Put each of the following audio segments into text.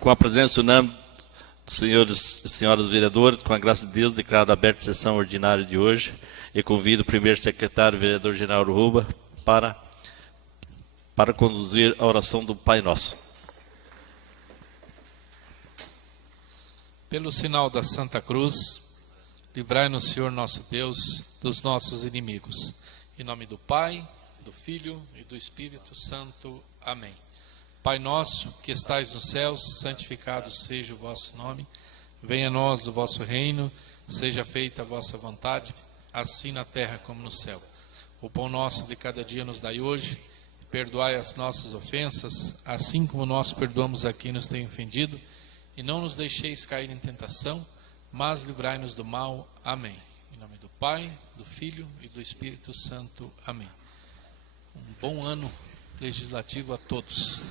Com a presença unânime dos senhores e senhoras vereadores, com a graça de Deus, declaro aberta a sessão ordinária de hoje e convido o primeiro secretário, vereador Genaro Ruba, para conduzir a oração do Pai Nosso. Pelo sinal da Santa Cruz, livrai-nos, Senhor nosso Deus, dos nossos inimigos. Em nome do Pai, do Filho e do Espírito Santo. Amém. Pai nosso, que estais nos céus, santificado seja o vosso nome. Venha a nós o vosso reino, seja feita a vossa vontade, assim na terra como no céu. O pão nosso de cada dia nos dai hoje, perdoai as nossas ofensas, assim como nós perdoamos a quem nos tem ofendido, e não nos deixeis cair em tentação, mas livrai-nos do mal. Amém. Em nome do Pai, do Filho e do Espírito Santo. Amém. Um bom ano legislativo a todos.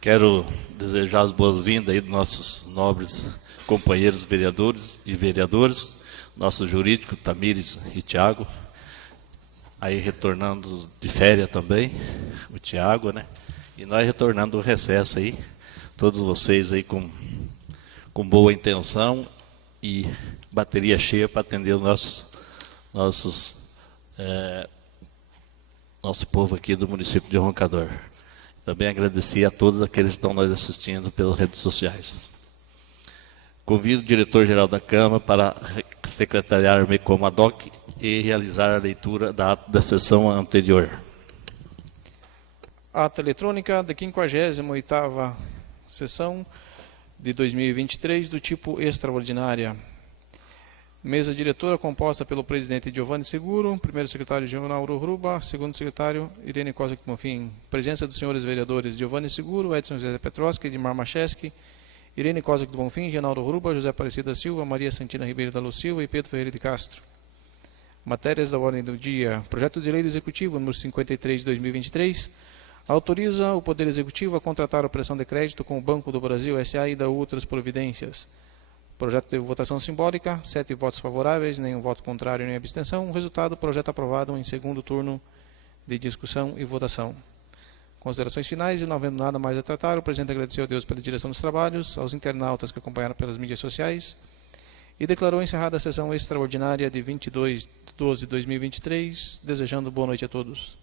Quero desejar as boas-vindas aí dos nossos nobres companheiros vereadores e vereadoras, nosso jurídico Tamires e Tiago, aí retornando de férias também, o Tiago, né? E nós retornando do recesso aí, todos vocês aí com boa intenção e bateria cheia para atender o nosso povo aqui do município de Roncador. Também agradecer a todos aqueles que estão nos assistindo pelas redes sociais. Convido o diretor-geral da Câmara para secretariar-me como ad hoc e realizar a leitura da ata da sessão anterior. Ata eletrônica da 58ª sessão de 2023, do tipo extraordinária. Mesa diretora composta pelo presidente Giovanni Seguro, primeiro secretário Genaro Ruba, segundo secretário Irene Cosa Bonfim. Presença dos senhores vereadores Giovanni Seguro, Edson José Petroski, Edmar Macheski, Irene Cosa Bonfim, Genaro Ruba, José Aparecida Silva, Maria Santina Ribeiro da Luz Silva e Pedro Ferreira de Castro. Matérias da ordem do dia. Projeto de lei do Executivo, número 53 de 2023, autoriza o Poder Executivo a contratar a operação de crédito com o Banco do Brasil S.A. e da outras providências. Projeto de votação simbólica, 7 votos favoráveis, nenhum voto contrário, nem abstenção. Resultado, projeto aprovado em segundo turno de discussão e votação. Considerações finais, e não havendo nada mais a tratar, o presidente agradeceu a Deus pela direção dos trabalhos, aos internautas que acompanharam pelas mídias sociais, e declarou encerrada a sessão extraordinária de 22 de 12 de 2023, desejando boa noite a todos.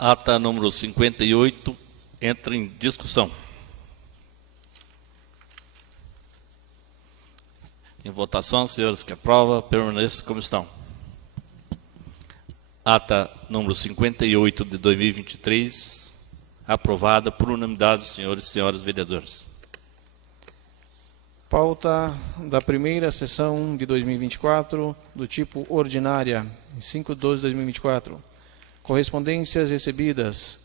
Ata número 58 entra em discussão. Em votação, senhores que aprovam, permaneçam como estão. Ata número 58 de 2023, aprovada por unanimidade, senhores e senhoras vereadores. Pauta da primeira sessão de 2024, do tipo ordinária, 5 de 12 de 2024. Correspondências recebidas.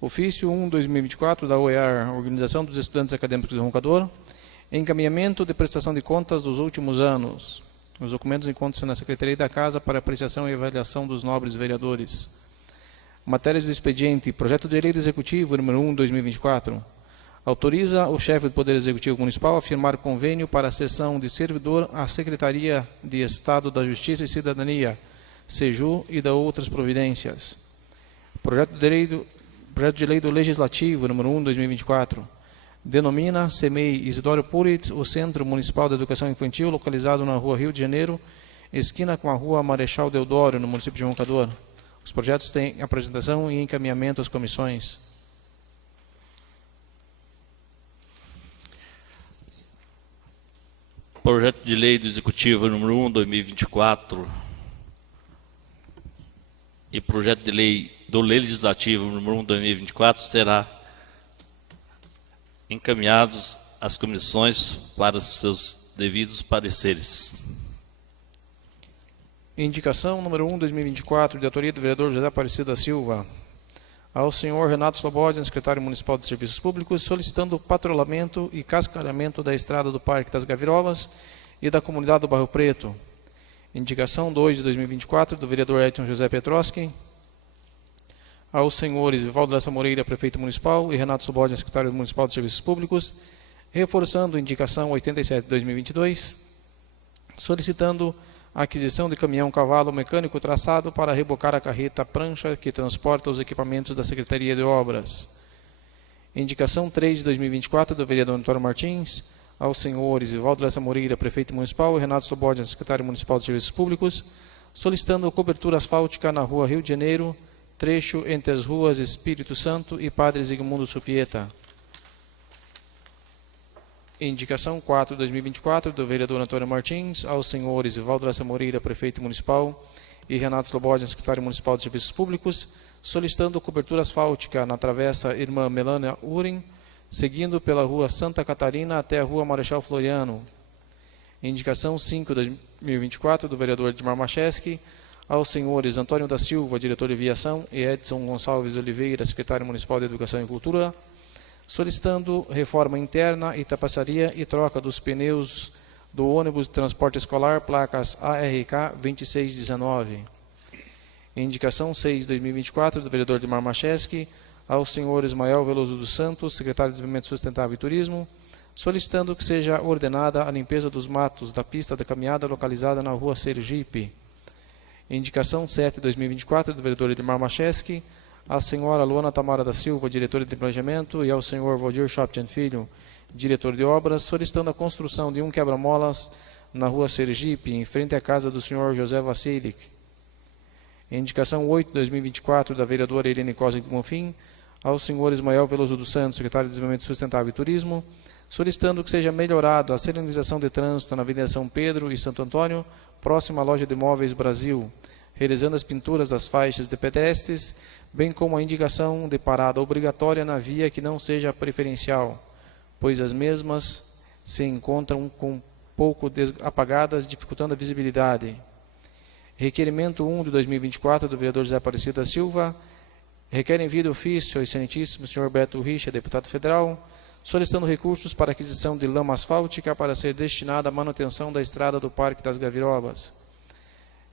Ofício 1/2024 da OEAR, Organização dos Estudantes Acadêmicos de Roncador, encaminhamento de prestação de contas dos últimos anos. Os documentos encontram-se na Secretaria da Casa para apreciação e avaliação dos nobres vereadores. Matérias do expediente. Projeto de lei do Executivo, número 1/2024. Autoriza o chefe do Poder Executivo Municipal a firmar convênio para a cessão de servidor à Secretaria de Estado da Justiça e Cidadania, SEJU, e da outras providências. Projeto de lei do Legislativo, número 1/2024, denomina CEMEI Isidório Puritz o Centro Municipal de Educação Infantil, localizado na Rua Rio de Janeiro, esquina com a Rua Marechal Deodoro, no município de Roncador. Os projetos têm apresentação e encaminhamento às comissões. Projeto de lei do Executivo número 1/2024 e projeto de lei do Legislativo número 1/2024 será encaminhados às comissões para seus devidos pareceres. Indicação número 1/2024, de autoria do vereador José Aparecido da Silva, ao senhor Renato Slobodin, secretário municipal de Serviços Públicos, solicitando o patrulhamento e cascalhamento da estrada do Parque das Gavirovas e da comunidade do Barro Preto. Indicação 2 de 2024, do vereador Edson José Petroski, aos senhores Valdo Lessa Moreira, prefeito municipal, e Renato Slobodin, secretário municipal de Serviços Públicos, reforçando a indicação 87/2022, solicitando a aquisição de caminhão cavalo mecânico traçado para rebocar a carreta prancha que transporta os equipamentos da Secretaria de Obras. Indicação 3/2024 do vereador Antônio Martins, aos senhores Ivaldo Lessa Moreira, prefeito municipal, e Renato Slobodin, secretário municipal de Serviços Públicos, solicitando cobertura asfáltica na rua Rio de Janeiro, trecho entre as ruas Espírito Santo e Padre Zigmundo Supieta. Indicação 4/2024 do vereador Antônio Martins, aos senhores Ivaldo Lessa Moreira, prefeito municipal, e Renato Slobodin, secretário municipal de Serviços Públicos, solicitando cobertura asfáltica na travessa Irmã Melânia Urim, seguindo pela rua Santa Catarina até a rua Marechal Floriano. Indicação 5/2024 do vereador Edmar Macheski, aos senhores Antônio da Silva, diretor de aviação, e Edson Gonçalves Oliveira, secretário municipal de Educação e Cultura, solicitando reforma interna e tapeçaria e troca dos pneus do ônibus de transporte escolar, placas ARK 2619. Indicação 6/2024 do vereador Edmar Macheski, aos senhores Mael Veloso dos Santos, secretário de Desenvolvimento Sustentável e Turismo, solicitando que seja ordenada a limpeza dos matos da pista da caminhada localizada na rua Sergipe. Indicação 7/2024 do vereador Edmar Macheski, à senhora Luana Tamara da Silva, diretora de Planejamento, e ao senhor Valdir Schoptian Filho, diretor de Obras, solicitando a construção de um quebra-molas na rua Sergipe, em frente à casa do senhor José Vassilic. Indicação 8/2024 da vereadora Irene Cosa de Bonfim, aos senhores Mael Veloso dos Santos, secretário de Desenvolvimento Sustentável e Turismo, solicitando que seja melhorado a sinalização de trânsito na Avenida São Pedro e Santo Antônio, próxima à loja de Móveis Brasil, realizando as pinturas das faixas de pedestres, bem como a indicação de parada obrigatória na via que não seja preferencial, pois as mesmas se encontram com pouco apagadas, dificultando a visibilidade. Requerimento 1/2024 do vereador José Aparecido da Silva, requer envio de ofício ao excelentíssimo senhor Beto Richa, deputado federal, solicitando recursos para aquisição de lama asfáltica para ser destinada à manutenção da estrada do Parque das Gavirobas.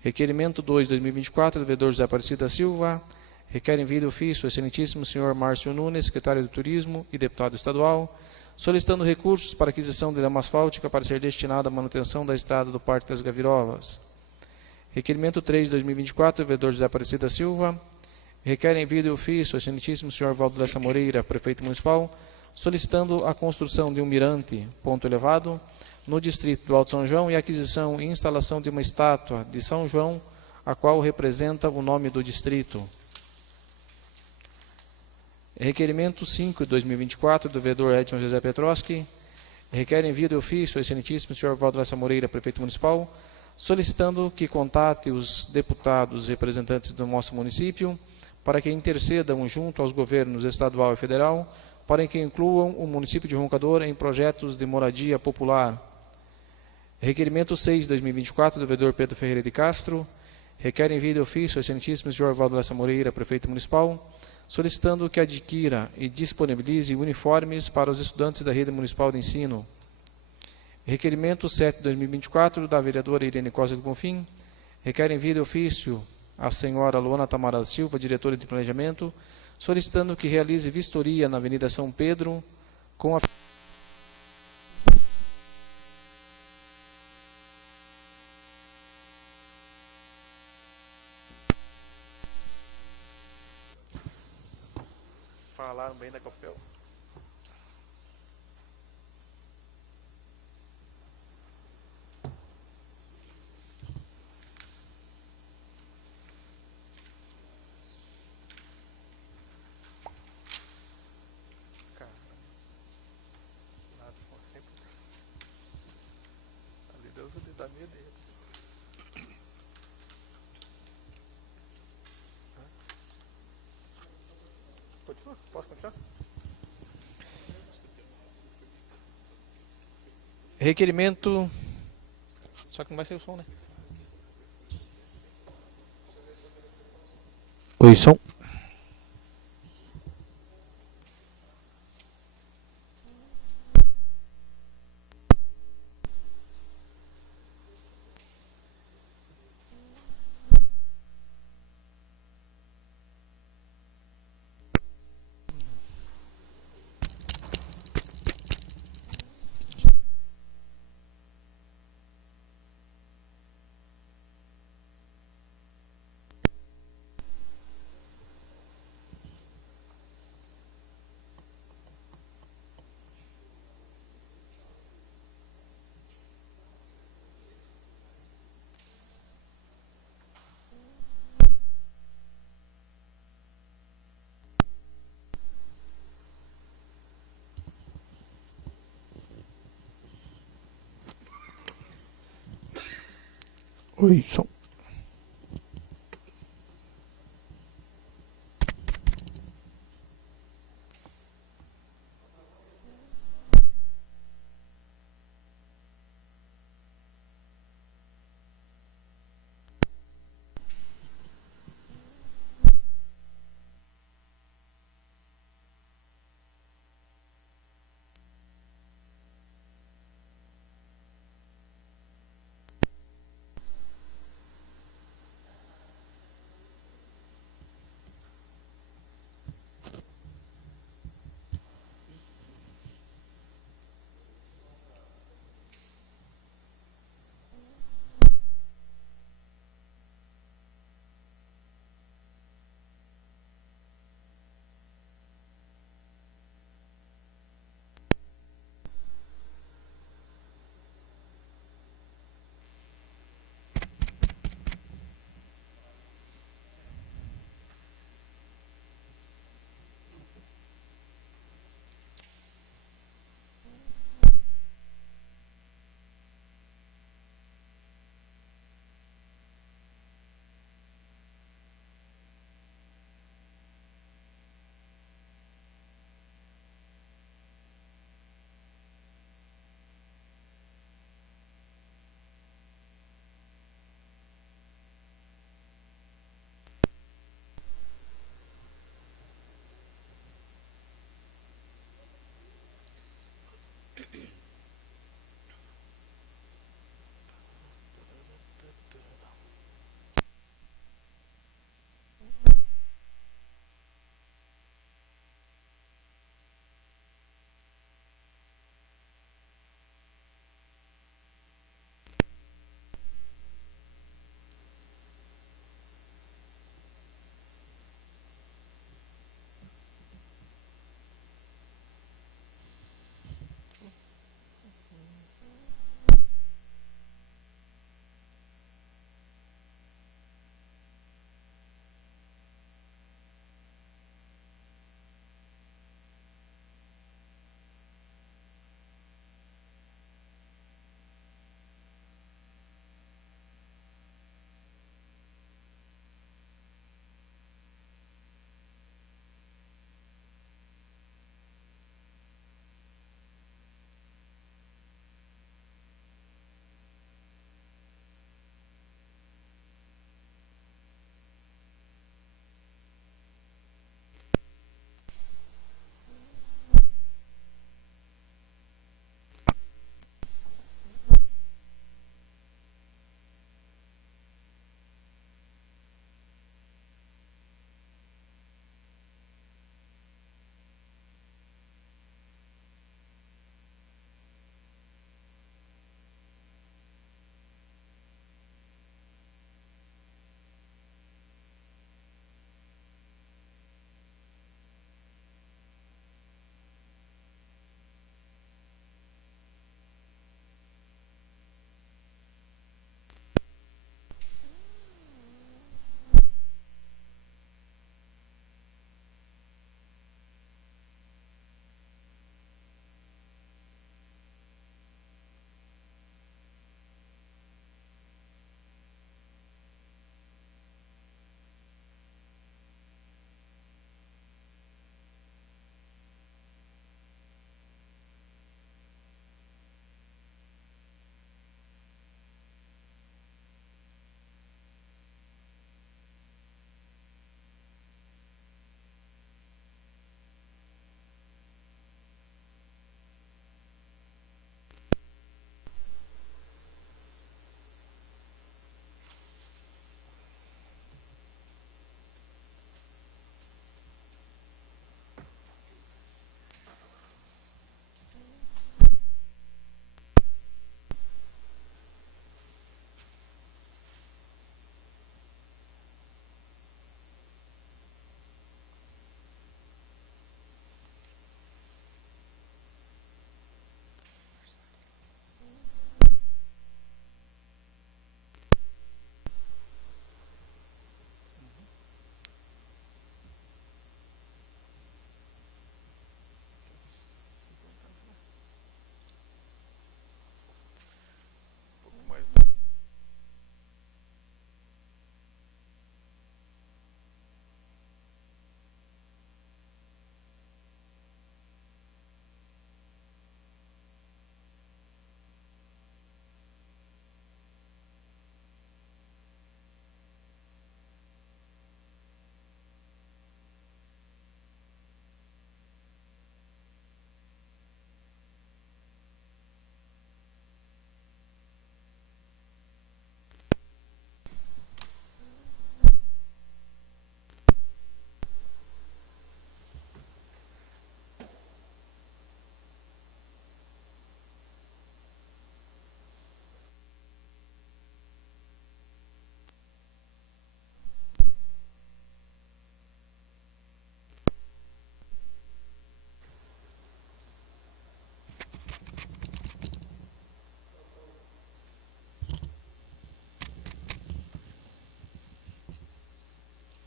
Requerimento 2/2024 do vereador José Aparecido da Silva, requer envio de ofício ao excelentíssimo senhor Márcio Nunes, secretário de Turismo e deputado estadual, solicitando recursos para aquisição de lama asfáltica para ser destinada à manutenção da estrada do Parque das Gavirobas. Requerimento 3/2024 do vereador José Aparecido da Silva, requer envio de ofício ao excelentíssimo senhor Valdo Lessa Moreira, prefeito municipal, solicitando a construção de um mirante, ponto elevado, no distrito do Alto São João e a aquisição e instalação de uma estátua de São João, a qual representa o nome do distrito. Requerimento 5/2024 do vereador Edson José Petroski, requer envio de ofício ao excelentíssimo senhor Valdo Lessa Moreira, prefeito municipal, solicitando que contate os deputados representantes do nosso município para que intercedam junto aos governos estadual e federal para que incluam o município de Roncador em projetos de moradia popular. Requerimento 6/2024 do vereador Pedro Ferreira de Castro, requer envio de ofício ao excelentíssimo senhor Valdo Lessa Moreira, prefeito municipal, solicitando que adquira e disponibilize uniformes para os estudantes da rede municipal de ensino. Requerimento 7/2024 da vereadora Irene Cosa de Bonfim, requer envio de ofício à senhora Luana Tamara da Silva, diretora de Planejamento, solicitando que realize vistoria na Avenida São Pedro com a falaram bem da Copel. Da minha dele. Continua? Posso continuar? Requerimento. Só que não vai ser o som, né? Oi, som. Oi, som.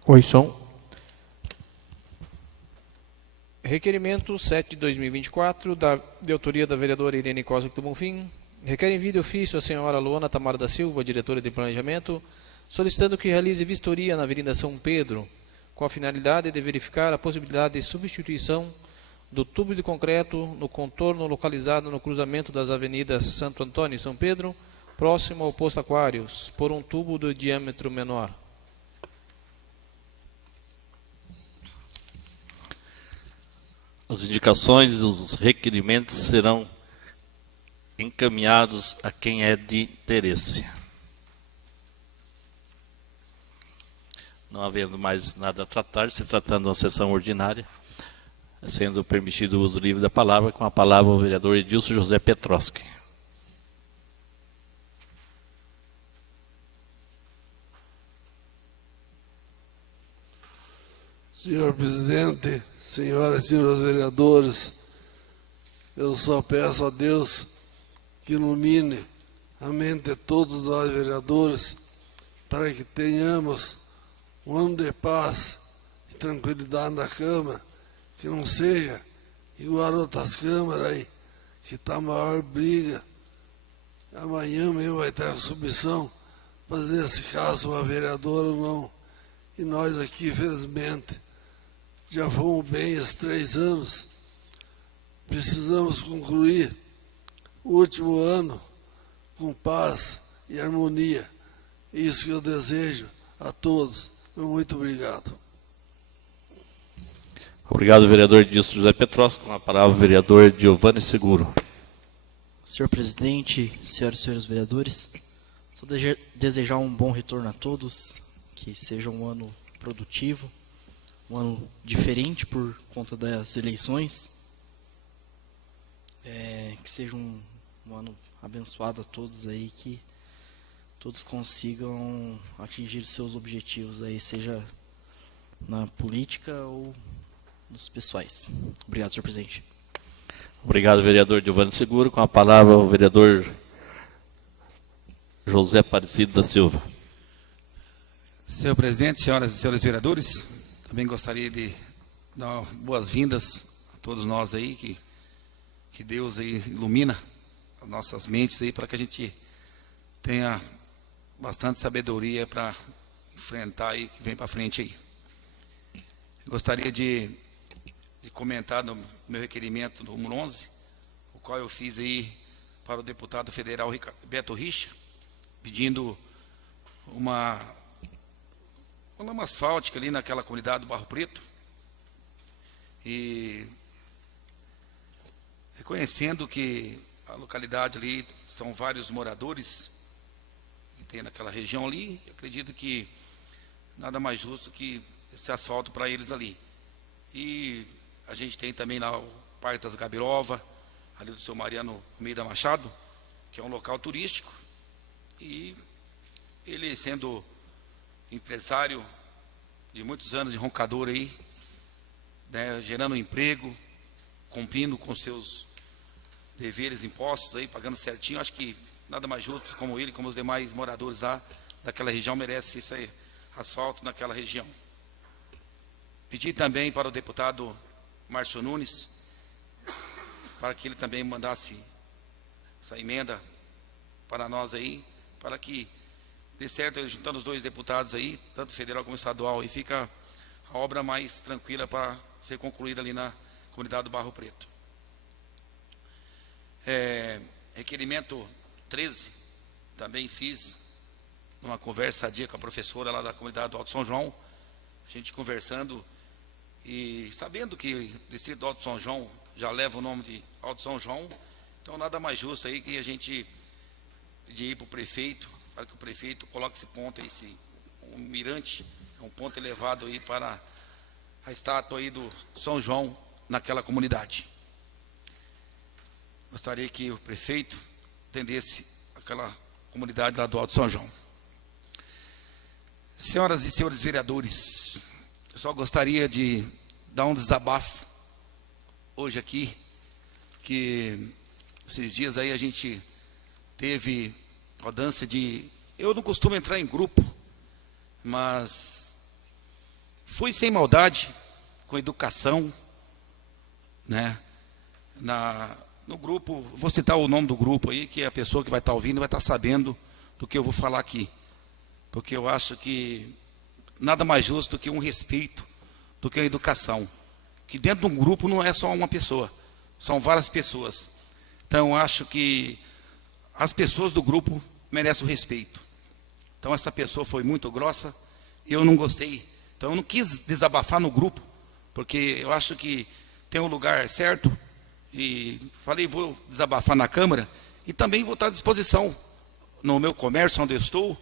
Oi, som. Requerimento 7 de 2024, de autoria da vereadora Irene Cosme do Bonfim. Requer em vídeo ofício a senhora Luana Tamara da Silva, diretora de Planejamento, solicitando que realize vistoria na Avenida São Pedro, com a finalidade de verificar a possibilidade de substituição do tubo de concreto no contorno localizado no cruzamento das avenidas Santo Antônio e São Pedro, próximo ao posto Aquários, por um tubo de diâmetro menor. As indicações e os requerimentos serão encaminhados a quem é de interesse. Não havendo mais nada a tratar, se tratando de uma sessão ordinária, sendo permitido o uso livre da palavra, com a palavra o vereador Edilson José Petroski. Senhor presidente, senhoras e senhores vereadores, eu só peço a Deus que ilumine a mente de todos nós vereadores, para que tenhamos um ano de paz e tranquilidade na Câmara, que não seja igual a outras câmaras aí, que está a maior briga. Amanhã mesmo vai ter a submissão, fazer esse caso uma vereadora ou não. E nós aqui, infelizmente, já fomos bem esses 3 anos. Precisamos concluir o último ano com paz e harmonia. Isso que eu desejo a todos. Muito obrigado. Obrigado, vereador Edilson José Petroski. Com a palavra o vereador Giovanni Seguro. Senhor presidente, senhoras e senhores vereadores, só desejar um bom retorno a todos, que seja um ano produtivo, um ano diferente por conta das eleições, que seja um ano abençoado a todos aí, que todos consigam atingir seus objetivos aí, seja na política ou nos pessoais. Obrigado, senhor presidente. Obrigado, vereador Giovanni Seguro. Com a palavra o vereador José Aparecido da Silva. Senhor presidente, senhoras e senhores vereadores, também gostaria de dar boas-vindas a todos nós aí, que Deus aí ilumina as nossas mentes aí, para que a gente tenha bastante sabedoria para enfrentar aí, que vem para frente aí. Gostaria de comentar no meu requerimento número 11, o qual eu fiz aí para o deputado federal Beto Richa, pedindo uma lama asfáltica ali naquela comunidade do Barro Preto, e reconhecendo que a localidade ali são vários moradores que tem naquela região ali, acredito que nada mais justo que esse asfalto para eles ali. E a gente tem também lá o Parque das Gabirova, ali do seu Mariano Almeida Machado, que é um local turístico, e ele sendo empresário de muitos anos em Roncador aí, né, gerando emprego, cumprindo com seus deveres impostos aí, pagando certinho, acho que nada mais justo como ele, como os demais moradores lá daquela região, merece esse asfalto naquela região. Pedi também para o deputado Márcio Nunes, para que ele também mandasse essa emenda para nós aí, para que dê certo, juntando os dois deputados aí, tanto federal como estadual, e fica a obra mais tranquila para ser concluída ali na comunidade do Barro Preto. Requerimento 13, também fiz uma conversa sadia com a professora lá da comunidade do Alto São João, a gente conversando e sabendo que o distrito do Alto São João já leva o nome de Alto São João, então nada mais justo aí que a gente pedir para o prefeito, para que o prefeito coloque esse ponto aí, um mirante, um ponto elevado aí para a estátua aí do São João naquela comunidade. Gostaria que o prefeito atendesse aquela comunidade lá do Alto São João. Senhoras e senhores vereadores, eu só gostaria de dar um desabafo hoje aqui, que esses dias aí a gente teve rodância de... Eu não costumo entrar em grupo, mas fui sem maldade, com educação, né? No grupo, vou citar o nome do grupo aí, que a pessoa que vai estar ouvindo vai estar sabendo do que eu vou falar aqui. Porque eu acho que nada mais justo do que um respeito, do que a educação. Que dentro de um grupo não é só uma pessoa, são várias pessoas. Então eu acho que as pessoas do grupo merecem o respeito. Então essa pessoa foi muito grossa e eu não gostei. Então eu não quis desabafar no grupo, porque eu acho que tem um lugar certo. E falei, vou desabafar na Câmara e também vou estar à disposição no meu comércio, onde eu estou.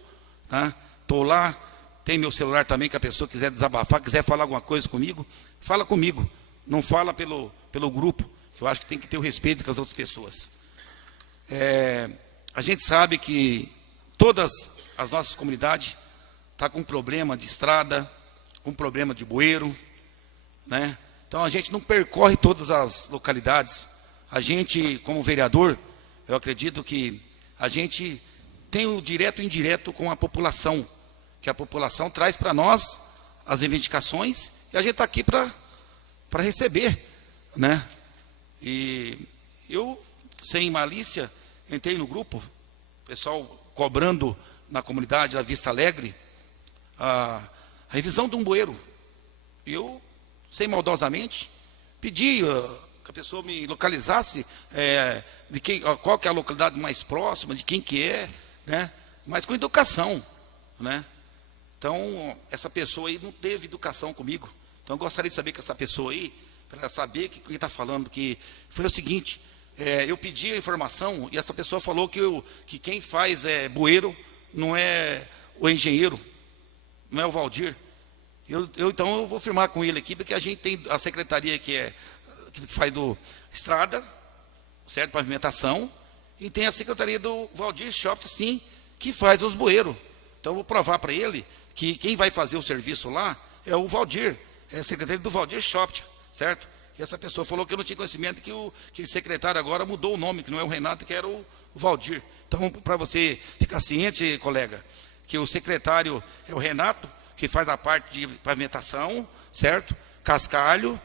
Estou lá, tem meu celular também, que a pessoa quiser desabafar, quiser falar alguma coisa comigo, fala comigo. Não fala pelo grupo. Eu acho que tem que ter o respeito com as outras pessoas. A gente sabe que todas as nossas comunidades estão com problema de estrada, com problema de bueiro, né? Então a gente não percorre todas as localidades. A gente, como vereador, eu acredito que a gente tem o direto e indireto com a população, que a população traz para nós as reivindicações e a gente está aqui para receber, né? E eu, sem malícia, entrei no grupo, pessoal cobrando na comunidade da Vista Alegre a revisão de um bueiro. E eu, sem maldosamente, pedi que a pessoa me localizasse de qual que é a localidade mais próxima, de quem que é, né? Mas com educação, né? Então, essa pessoa aí não teve educação comigo. Então, eu gostaria de saber que essa pessoa aí, para saber que quem está falando, que foi o seguinte, eu pedi a informação e essa pessoa falou que quem faz bueiro não é o engenheiro, não é o Valdir. Então eu vou firmar com ele aqui, porque a gente tem a secretaria que faz do estrada, certo, pavimentação, e tem a secretaria do Valdir Shop, sim, que faz os bueiros. Então eu vou provar para ele que quem vai fazer o serviço lá é o Valdir, é a secretaria do Valdir Shop, certo? E essa pessoa falou que eu não tinha conhecimento, que o secretário agora mudou o nome, que não é o Renato, que era o Valdir. Então, para você ficar ciente, colega, que o secretário é o Renato, que faz a parte de pavimentação, certo? Cascalho,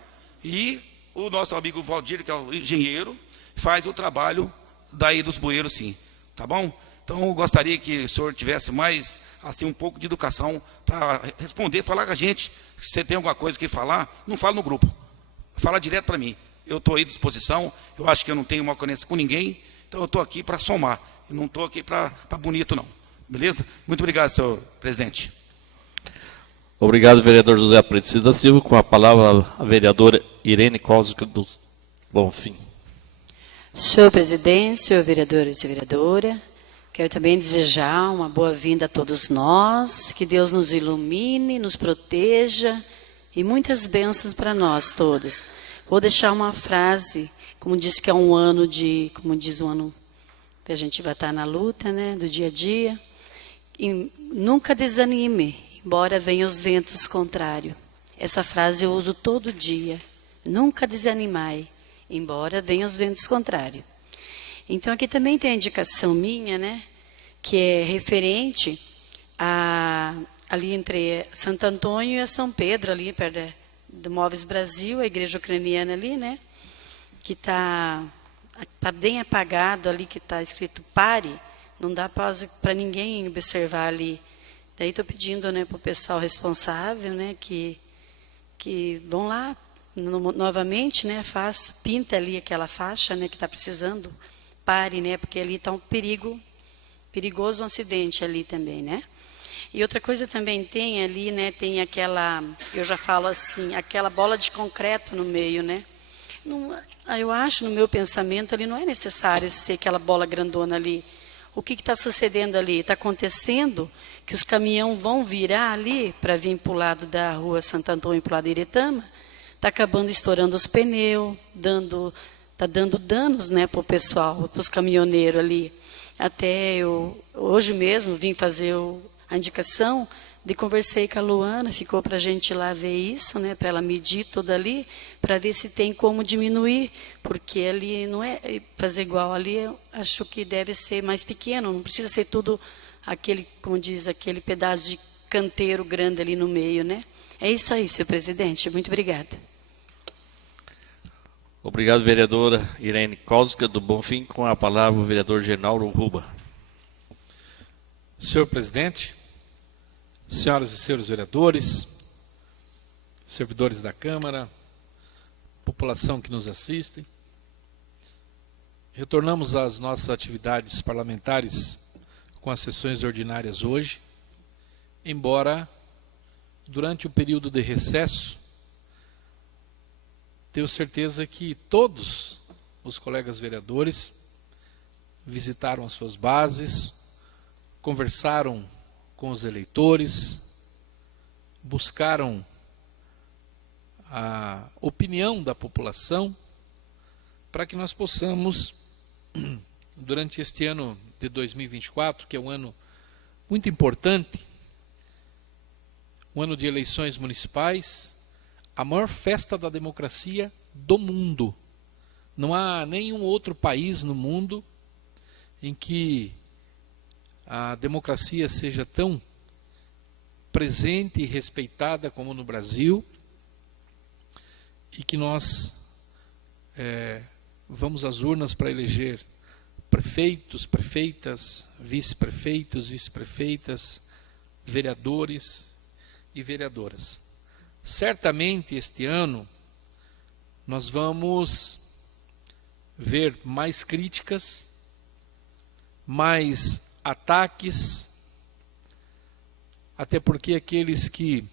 e o nosso amigo Valdir, que é o engenheiro, faz o trabalho daí dos bueiros, sim. Tá bom? Então, eu gostaria que o senhor tivesse mais, assim, um pouco de educação para responder, falar com a gente. Se você tem alguma coisa que falar, não fala no grupo. Fala direto para mim. Eu estou aí à disposição. Eu acho que eu não tenho uma conexão com ninguém. Então, eu estou aqui para somar. Eu não estou aqui para bonito, não. Beleza? Muito obrigado, senhor presidente. Obrigado, vereador José Aparecido da Silva. Com a palavra, a vereadora Irene Cósmica do Bonfim. Senhor presidente, senhor vereadores e vereadora, quero também desejar uma boa-vinda a todos nós, que Deus nos ilumine, nos proteja e muitas bênçãos para nós todos. Vou deixar uma frase, como diz que é um ano como diz um ano que a gente vai estar na luta, né, do dia a dia. E nunca desanime, embora venham os ventos contrários. Essa frase eu uso todo dia. Nunca desanimai, embora venham os ventos contrários. Então, aqui também tem a indicação minha, né, que é referente ali entre Santo Antônio e São Pedro, ali perto do Móveis Brasil, a igreja ucraniana ali, né, que está bem apagado ali, que está escrito pare, não dá pausa para ninguém observar ali. Daí estou pedindo, né, para o pessoal responsável, né, que vão lá novamente, né, pinta ali aquela faixa, né, que está precisando, pare, né, porque ali está um perigoso um acidente ali também, né. E outra coisa também tem ali, né, tem aquela, eu já falo assim, aquela bola de concreto no meio, né. Eu acho, no meu pensamento, ali não é necessário ser aquela bola grandona ali. O que está sucedendo ali? Está acontecendo que os caminhões vão virar ali para vir para o lado da rua Santo Antônio, para o lado de Iretama, está acabando estourando os pneus, está dando danos, né, para o pessoal, para os caminhoneiros ali. Até eu, hoje mesmo, vim fazer a indicação, conversei com a Luana, ficou para a gente ir lá ver isso, né, para ela medir tudo ali, para ver se tem como diminuir, porque ali não é fazer igual, ali eu acho que deve ser mais pequeno, não precisa ser tudo aquele, como diz, aquele pedaço de canteiro grande ali no meio, né? É isso aí, senhor presidente. Muito obrigada. Obrigado, vereadora Irene Cósega do Bonfim. Com a palavra o vereador Genaldo Ruba. Senhor presidente, senhoras e senhores vereadores, servidores da Câmara, população que nos assiste, retornamos às nossas atividades parlamentares com as sessões ordinárias hoje, embora durante o período de recesso, tenho certeza que todos os colegas vereadores visitaram as suas bases, conversaram com os eleitores, buscaram a opinião da população para que nós possamos, durante este ano de 2024, que é um ano muito importante, um ano de eleições municipais, a maior festa da democracia do mundo. Não há nenhum outro país no mundo em que a democracia seja tão presente e respeitada como no Brasil, e que nós vamos às urnas para eleger prefeitos, prefeitas, vice-prefeitos, vice-prefeitas, vereadores e vereadoras. Certamente este ano nós vamos ver mais críticas, mais ataques, até porque aqueles que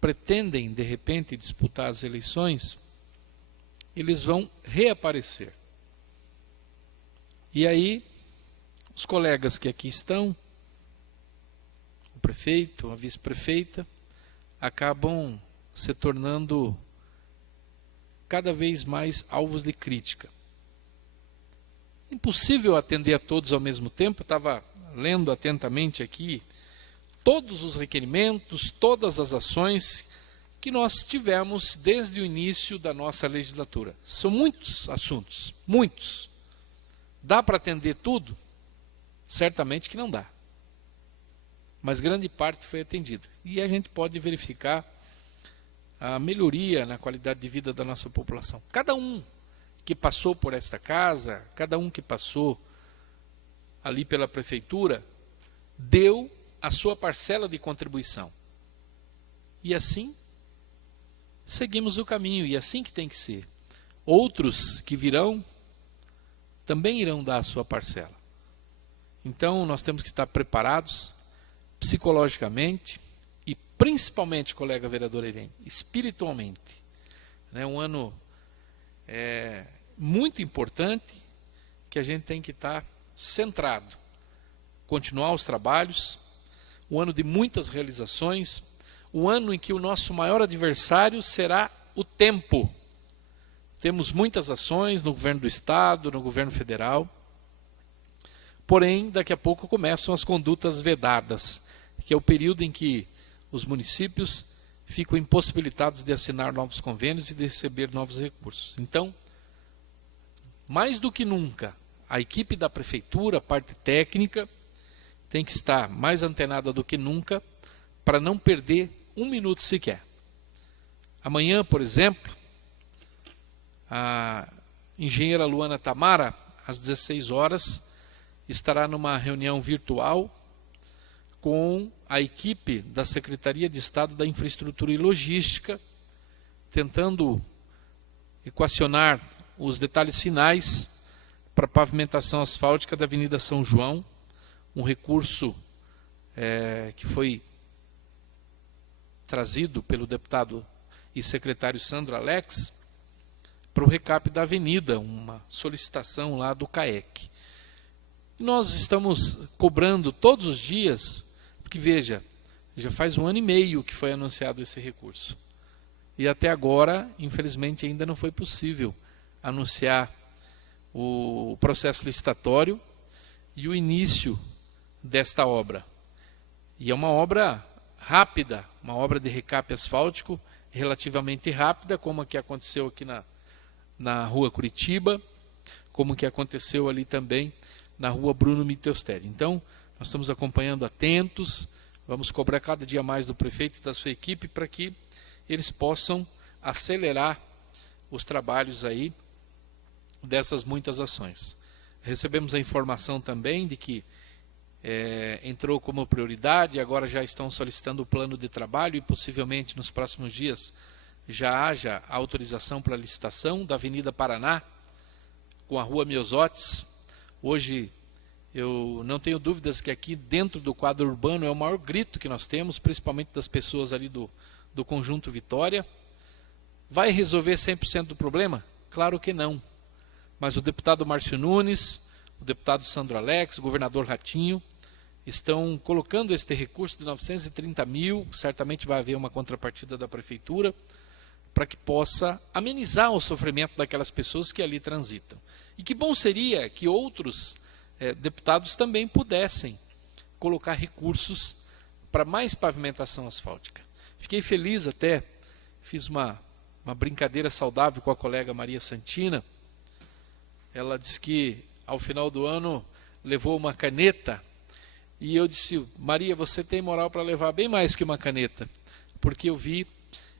pretendem de repente disputar as eleições, eles vão reaparecer. E aí, os colegas que aqui estão, o prefeito, a vice-prefeita, acabam se tornando cada vez mais alvos de crítica. Impossível atender a todos ao mesmo tempo. Estava lendo atentamente aqui todos os requerimentos, todas as ações que nós tivemos desde o início da nossa legislatura. São muitos assuntos, muitos. Dá para atender tudo? Certamente que não dá. Mas grande parte foi atendido. E a gente pode verificar a melhoria na qualidade de vida da nossa população. Cada um que passou por esta casa, cada um que passou ali pela prefeitura, deu a sua parcela de contribuição. E assim, seguimos o caminho, e assim que tem que ser. Outros que virão, também irão dar a sua parcela. Então, nós temos que estar preparados, psicologicamente, e principalmente, colega vereadora Irene, espiritualmente. É um ano muito importante, que a gente tem que estar centrado. Continuar os trabalhos, um ano de muitas realizações, um ano em que o nosso maior adversário será o tempo. Temos muitas ações no governo do Estado, no governo federal, porém, daqui a pouco começam as condutas vedadas, que é o período em que os municípios ficam impossibilitados de assinar novos convênios e de receber novos recursos. Então, mais do que nunca, a equipe da prefeitura, a parte técnica, tem que estar mais antenada do que nunca para não perder um minuto sequer. Amanhã, por exemplo, a engenheira Luana Tamara, às 16 horas, estará numa reunião virtual com a equipe da Secretaria de Estado da Infraestrutura e Logística, tentando equacionar os detalhes finais para a pavimentação asfáltica da Avenida São João, um recurso que foi trazido pelo deputado e secretário Sandro Alex para o recap da avenida, uma solicitação lá do CAEC. Nós estamos cobrando todos os dias, porque veja, já faz 1 ano e meio que foi anunciado esse recurso. E até agora, infelizmente, ainda não foi possível anunciar o processo licitatório e o início desta obra. E é uma obra rápida, uma obra de recap asfáltico relativamente rápida, como a que aconteceu aqui na rua Curitiba, como que aconteceu ali também na rua Bruno Mittelstedt. Então, nós estamos acompanhando atentos, Vamos cobrar cada dia mais do prefeito e da sua equipe para que eles possam acelerar os trabalhos aí dessas muitas ações. Recebemos a informação também de que entrou como prioridade, agora já estão solicitando o plano de trabalho e possivelmente nos próximos dias já haja a autorização para a licitação da Avenida Paraná com a Rua Miosotes. Hoje eu não tenho dúvidas que aqui dentro do quadro urbano é o maior grito que nós temos, principalmente das pessoas ali do Conjunto Vitória. Vai resolver 100% do problema? Claro que não. Mas o deputado Márcio Nunes, o deputado Sandro Alex, o governador Ratinho, estão colocando este recurso de 930 mil, certamente vai haver uma contrapartida da prefeitura, para que possa amenizar o sofrimento daquelas pessoas que ali transitam. E que bom seria que outros deputados também pudessem colocar recursos para mais pavimentação asfáltica. Fiquei feliz até, fiz uma brincadeira saudável com a colega Maria Santina. Ela disse que ao final do ano levou uma caneta, e eu disse: Maria, você tem moral para levar bem mais que uma caneta, porque eu vi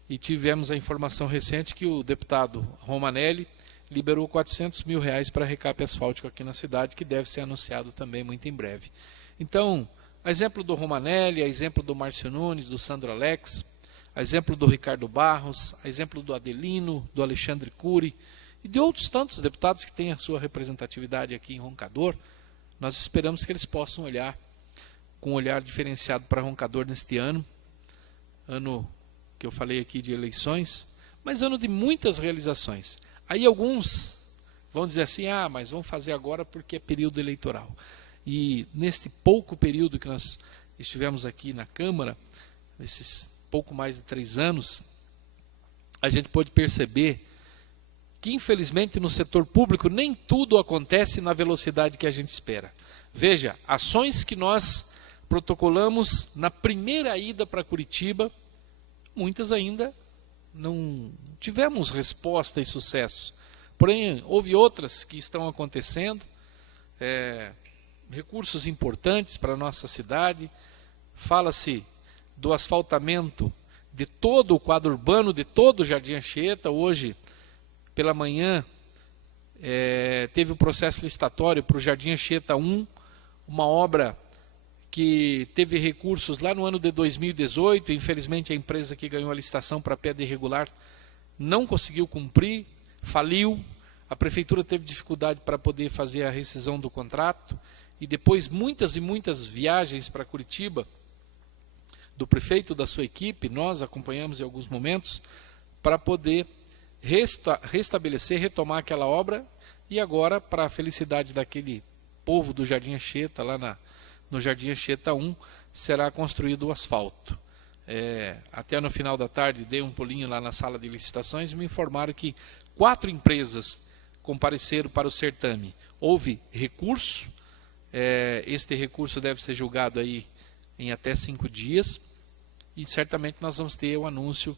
e tivemos a informação recente que o deputado Romanelli liberou 400 mil reais para recap asfáltico aqui na cidade, que deve ser anunciado também muito em breve. Então, a exemplo do Romanelli, a exemplo do Márcio Nunes, do Sandro Alex, a exemplo do Ricardo Barros, a exemplo do Adelino, do Alexandre Cury e de outros tantos deputados que têm a sua representatividade aqui em Roncador, nós esperamos que eles possam olhar com um olhar diferenciado para Roncador neste ano que eu falei aqui de eleições, mas ano de muitas realizações. Aí alguns vão dizer assim: mas vamos fazer agora porque é período eleitoral. E neste pouco período que nós estivemos aqui na Câmara, nesses pouco mais de 3 anos, a gente pôde perceber que, infelizmente, no setor público, nem tudo acontece na velocidade que a gente espera. Veja, ações que nós protocolamos na primeira ida para Curitiba, muitas ainda não tivemos resposta e sucesso. Porém, houve outras que estão acontecendo, recursos importantes para a nossa cidade. Fala-se do asfaltamento de todo o quadro urbano, de todo o Jardim Anchieta. Hoje, pela manhã, teve o processo licitatório para o Jardim Anchieta 1, uma obra que teve recursos lá no ano de 2018, infelizmente a empresa que ganhou a licitação para pedra irregular não conseguiu cumprir, faliu, a prefeitura teve dificuldade para poder fazer a rescisão do contrato, e depois muitas e muitas viagens para Curitiba, do prefeito, da sua equipe, nós acompanhamos em alguns momentos, para poder restabelecer, retomar aquela obra, e agora, para a felicidade daquele povo do Jardim Anchieta, lá no Jardim Anchieta 1, será construído o asfalto. Até no final da tarde, dei um pulinho lá na sala de licitações e me informaram que 4 empresas compareceram para o certame. Houve recurso, este recurso deve ser julgado aí em até 5 dias, e certamente nós vamos ter o anúncio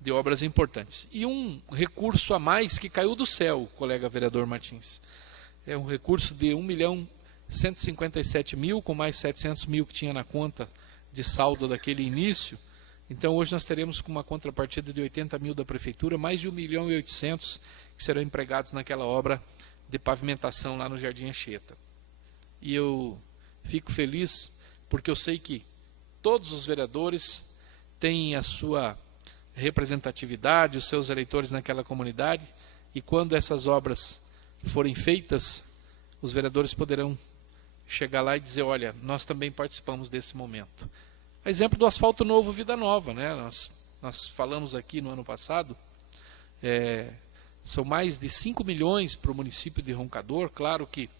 de obras importantes. E um recurso a mais que caiu do céu, colega vereador Martins. É um recurso de 1.157.000, com mais 700 mil que tinha na conta de saldo daquele início. Então hoje nós teremos com uma contrapartida de 80 mil da prefeitura, mais de 1.800.000 que serão empregados naquela obra de pavimentação lá no Jardim Anchieta. E eu fico feliz porque eu sei que todos os vereadores têm a sua representatividade, os seus eleitores naquela comunidade, e quando essas obras forem feitas, os vereadores poderão chegar lá e dizer: olha, nós também participamos desse momento. A exemplo do asfalto novo Vida Nova, né? Nós falamos aqui no ano passado, são mais de 5 milhões para o município de Roncador. Claro que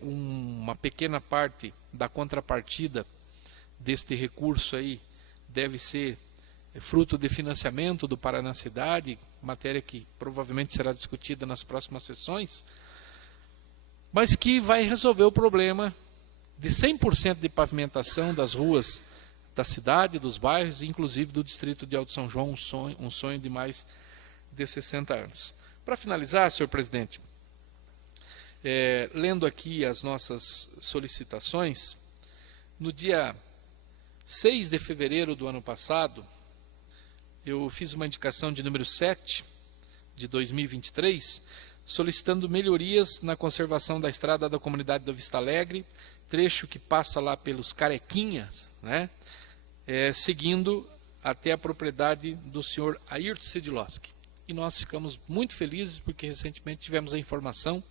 uma pequena parte da contrapartida deste recurso aí deve ser fruto de financiamento do Paraná Cidade, matéria que provavelmente será discutida nas próximas sessões, mas que vai resolver o problema de 100% de pavimentação das ruas da cidade, dos bairros, inclusive do distrito de Alto São João, um sonho de mais de 60 anos. Para finalizar, senhor presidente, lendo aqui as nossas solicitações, no dia 6 de fevereiro do ano passado, eu fiz uma indicação de número 7 de 2023, solicitando melhorias na conservação da estrada da comunidade da Vista Alegre, trecho que passa lá pelos Carequinhas, né? Seguindo até a propriedade do senhor Ayrton Sidlowski. E nós ficamos muito felizes porque recentemente tivemos a informação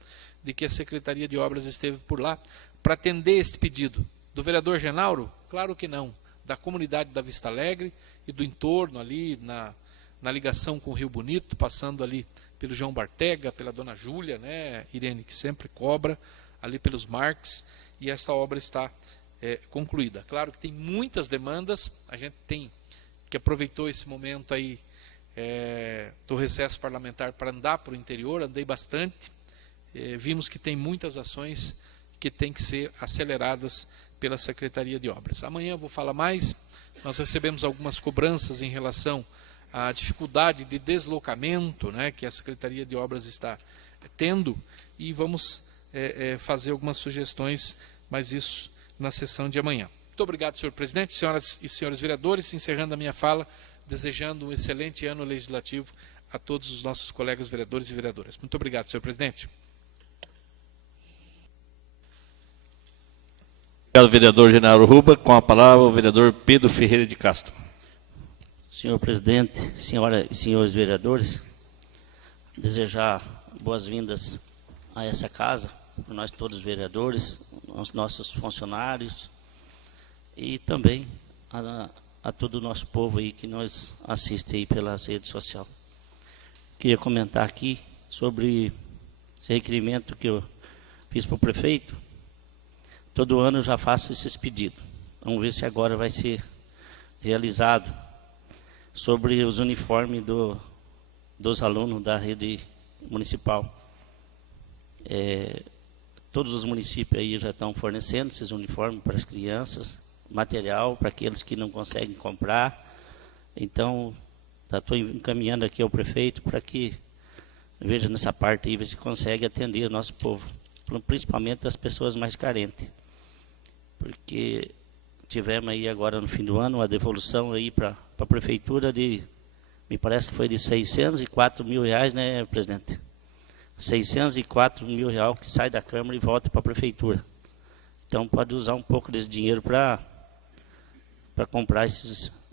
de que a Secretaria de Obras esteve por lá para atender este pedido. Do vereador Genauro? Claro que não. Da comunidade da Vista Alegre e do entorno ali, na ligação com o Rio Bonito, passando ali pelo João Bartega, pela Dona Júlia, né, Irene, que sempre cobra, ali pelos Marques, e essa obra está concluída. Claro que tem muitas demandas, a gente tem que aproveitou esse momento aí do recesso parlamentar para andar para o interior, andei bastante, vimos que tem muitas ações que têm que ser aceleradas pela Secretaria de Obras. Amanhã eu vou falar mais, nós recebemos algumas cobranças em relação à dificuldade de deslocamento, né, que a Secretaria de Obras está tendo, e vamos fazer algumas sugestões, mas isso na sessão de amanhã. Muito obrigado, senhor presidente, senhoras e senhores vereadores, encerrando a minha fala, desejando um excelente ano legislativo a todos os nossos colegas vereadores e vereadoras. Muito obrigado, senhor presidente. Obrigado, vereador Genaro Ruba. Com a palavra, o vereador Pedro Ferreira de Castro. Senhor presidente, senhoras e senhores vereadores, desejar boas-vindas a essa casa, para nós todos vereadores, aos nossos funcionários e também a todo o nosso povo aí que nos assiste aí pelas redes sociais. Queria comentar aqui sobre esse requerimento que eu fiz para o prefeito. Todo ano eu já faço esses pedidos. Vamos ver se agora vai ser realizado sobre os uniformes dos alunos da rede municipal. Todos os municípios aí já estão fornecendo esses uniformes para as crianças, material para aqueles que não conseguem comprar. Então, estou encaminhando aqui ao prefeito para que veja nessa parte aí, ver se consegue atender o nosso povo, principalmente as pessoas mais carentes. Porque tivemos aí agora no fim do ano uma devolução aí para a prefeitura de, me parece que foi de R$604 mil, né, presidente? R$604 mil que sai da Câmara e volta para a prefeitura. Então pode usar um pouco desse dinheiro para comprar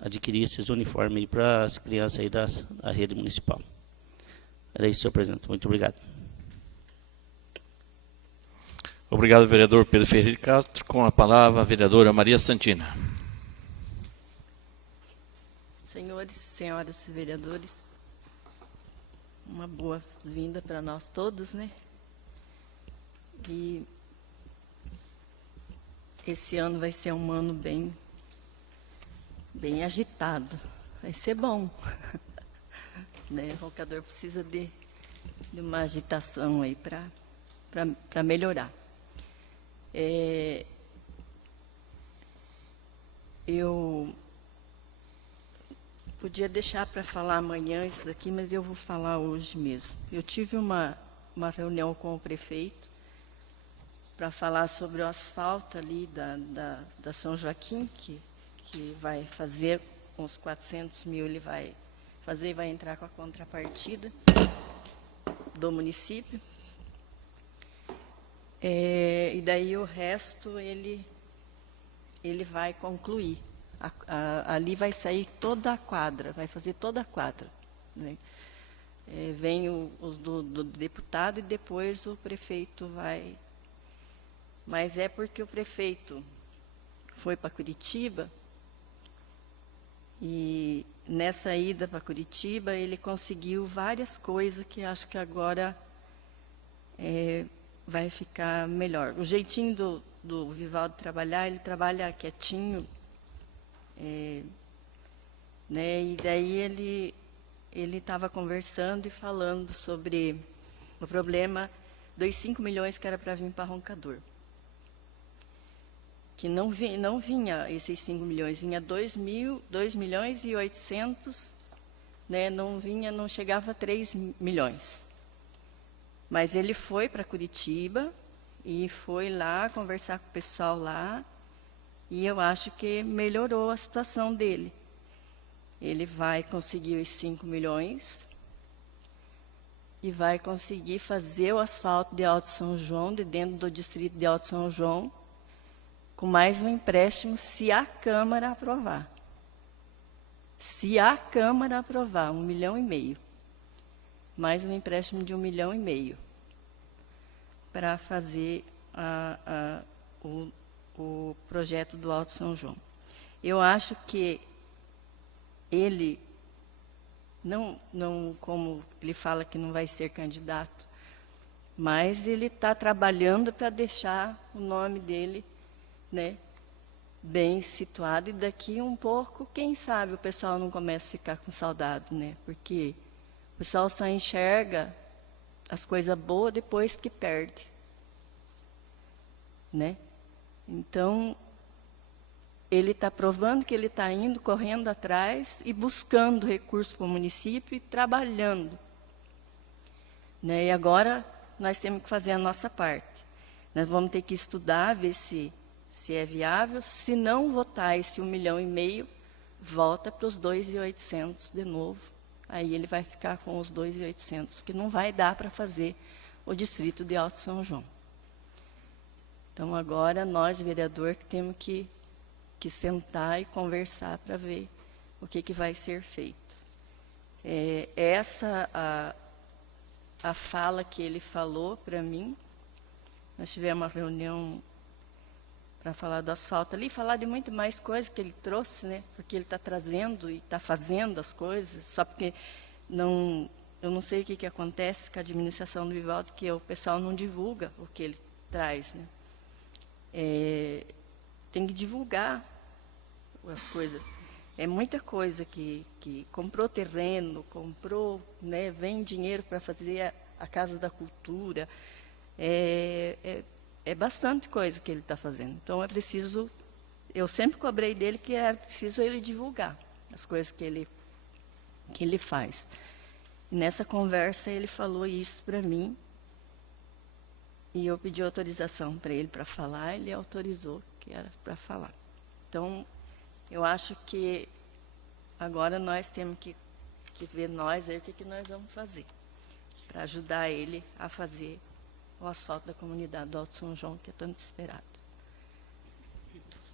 adquirir esses uniformes aí para as crianças aí da rede municipal. Era isso, senhor presidente. Muito obrigado. Obrigado, vereador Pedro Ferreira de Castro. Com a palavra, a vereadora Maria Santina. Senhores e senhoras vereadores, uma boa-vinda para nós todos, né? E esse ano vai ser um ano bem agitado. Vai ser bom. Né? O Roncador precisa de uma agitação aí para melhorar. Eu podia deixar para falar amanhã isso daqui, mas eu vou falar hoje mesmo. Eu tive uma reunião com o prefeito para falar sobre o asfalto ali da São Joaquim, que vai fazer uns 400 mil, ele vai fazer e vai entrar com a contrapartida do município. E daí o resto ele vai concluir. Ali vai sair toda a quadra, vai fazer toda a quadra. Né? Vem os do deputado e depois o prefeito vai. Mas é porque o prefeito foi para Curitiba e nessa ida para Curitiba ele conseguiu várias coisas que acho que agora vai ficar melhor. O jeitinho do Vivaldo trabalhar, ele trabalha quietinho, né? E daí ele estava conversando e falando sobre o problema dos 5 milhões que era para vir para Roncador. Que não vinha esses 5 milhões, vinha 2 milhões e 800, né? Não chegava a 3 milhões. Mas ele foi para Curitiba e foi lá conversar com o pessoal lá E eu acho que melhorou a situação dele. Ele vai conseguir os 5 milhões e vai conseguir fazer o asfalto de Alto São João, de dentro do distrito de Alto São João, com mais um empréstimo, se a Câmara aprovar. Se a Câmara aprovar, 1,5 milhão. Mais um empréstimo de 1,5 milhão para fazer o projeto do Alto São João. Eu acho que ele, não como ele fala que não vai ser candidato, mas ele está trabalhando para deixar o nome dele, né, bem situado, e daqui um pouco, quem sabe o pessoal não começa a ficar com saudade, né? Porque o pessoal só enxerga as coisas boas depois que perde, né? Então, ele está provando que ele está indo, correndo atrás e buscando recursos para o município e trabalhando, né? E agora nós temos que fazer a nossa parte. Nós vamos ter que estudar, ver se é viável. Se não votar esse 1,5 milhão, volta para os 2.800 de novo. Aí ele vai ficar com os 2.800, que não vai dar para fazer o distrito de Alto São João. Então, agora, nós, vereador, que temos que sentar e conversar para ver o que vai ser feito. Essa a fala que ele falou para mim. Nós tivemos uma reunião para falar do asfalto ali, falar de muito mais coisas que ele trouxe, né? Porque ele está trazendo e está fazendo as coisas, só porque eu não sei o que acontece com a administração do Vivaldo, que o pessoal não divulga o que ele traz, né? Tem que divulgar as coisas. É muita coisa que comprou terreno, comprou, né, vem dinheiro para fazer a Casa da Cultura. É bastante coisa que ele está fazendo. Então, é preciso... Eu sempre cobrei dele que era preciso ele divulgar as coisas que ele faz. E nessa conversa, ele falou isso para mim. E eu pedi autorização para ele para falar, ele autorizou que era para falar. Então, eu acho que agora nós temos que ver nós aí o que nós vamos fazer para ajudar ele a fazer o asfalto da comunidade do Alto São João, que é tanto esperado.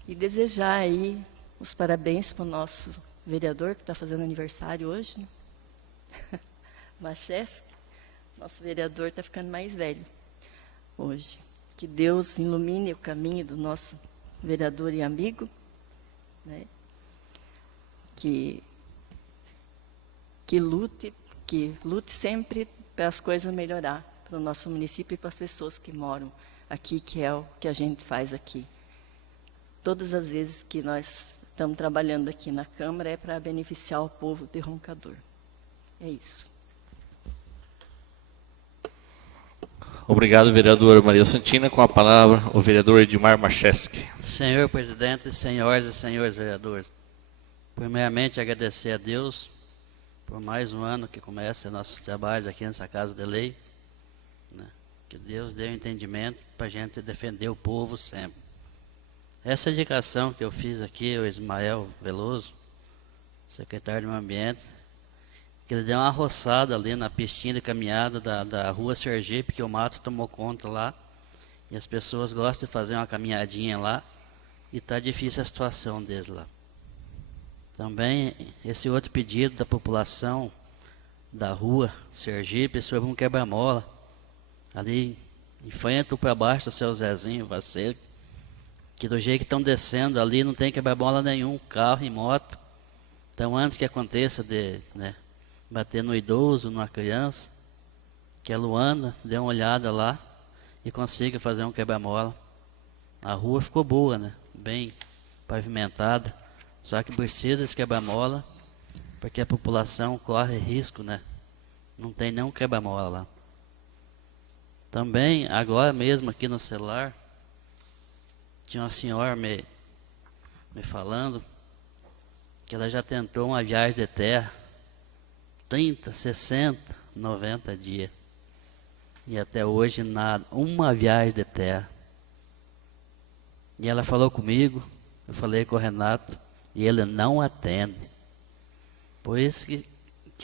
E desejar aí os parabéns para o nosso vereador, que está fazendo aniversário hoje, né? Macheski, nosso vereador está ficando mais velho hoje. Que Deus ilumine o caminho do nosso vereador e amigo, né? Que lute sempre para as coisas melhorar para o nosso município e para as pessoas que moram aqui, que é o que a gente faz aqui. Todas as vezes que nós estamos trabalhando aqui na Câmara é para beneficiar o povo de Roncador. É isso. Obrigado, vereadora Maria Santina. Com a palavra, o vereador Edmar Macheski. Senhor presidente, senhoras e senhores vereadores, primeiramente agradecer a Deus por mais um ano que começa nossos trabalhos aqui nessa Casa de Lei, né? Que Deus dê um entendimento para a gente defender o povo sempre. Essa indicação que eu fiz aqui, o Ismael Veloso, secretário do Meio Ambiente, que ele deu uma roçada ali na pistinha de caminhada da rua Sergipe, que o mato tomou conta lá, e as pessoas gostam de fazer uma caminhadinha lá, e está difícil a situação deles lá. Também, esse outro pedido da população da rua Sergipe sobre um quebra-mola, ali em frente para baixo do seu Zezinho Vaceiro, que do jeito que estão descendo ali não tem quebra-mola nenhum, carro e moto. Então, antes que aconteça de bater no idoso, numa criança, que a Luana dê uma olhada lá e consiga fazer um quebra-mola. A rua ficou boa, né? Bem pavimentada, só que precisa desse quebra-mola, porque a população corre risco, né? Não tem nenhum quebra-mola lá. Também, agora mesmo aqui no celular, tinha uma senhora me falando que ela já tentou uma viagem de terra 30, 60, 90 dias. E até hoje nada, uma viagem de terra. E ela falou comigo Eu falei com o Renato e ele não atende. Por isso que